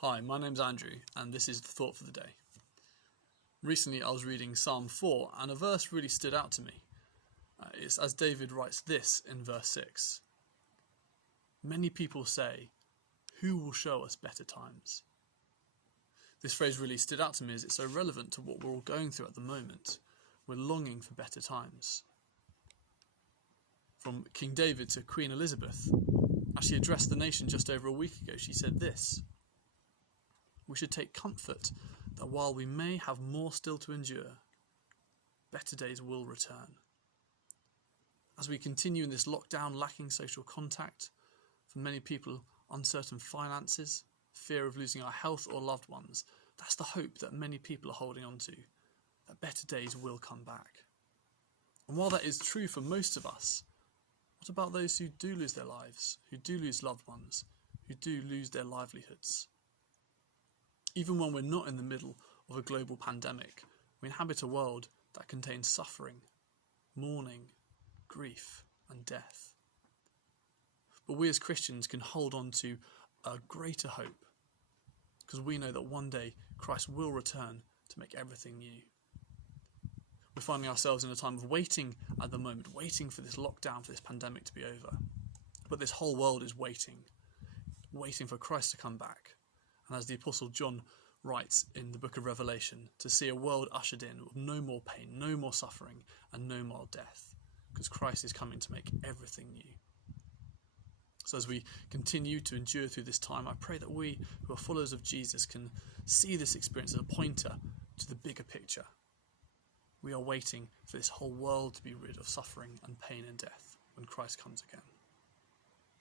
Hi, my name's Andrew, and this is the thought for the day. Recently, I was reading Psalm 4, and a verse really stood out to me. It's as David writes this in verse 6. Many people say, "Who will show us better times?" This phrase really stood out to me as it's so relevant to what we're all going through at the moment. We're longing for better times. From King David to Queen Elizabeth, as she addressed the nation just over a week ago, she said this: "We should take comfort that while we may have more still to endure, better days will return." As we continue in this lockdown, lacking social contact, for many people, uncertain finances, fear of losing our health or loved ones, that's the hope that many people are holding on to, that better days will come back. And while that is true for most of us, what about those who do lose their lives, who do lose loved ones, who do lose their livelihoods? Even when we're not in the middle of a global pandemic, we inhabit a world that contains suffering, mourning, grief, and death. But we as Christians can hold on to a greater hope, because we know that one day Christ will return to make everything new. We're finding ourselves in a time of waiting at the moment, waiting for this lockdown, for this pandemic to be over. But this whole world is waiting for Christ to come back. And as the Apostle John writes in the book of Revelation, to see a world ushered in with no more pain, no more suffering, and no more death, because Christ is coming to make everything new. So as we continue to endure through this time, I pray that we who are followers of Jesus can see this experience as a pointer to the bigger picture. We are waiting for this whole world to be rid of suffering and pain and death when Christ comes again.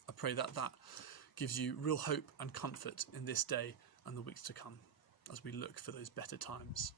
I pray that gives you real hope and comfort in this day and the weeks to come as we look for those better times.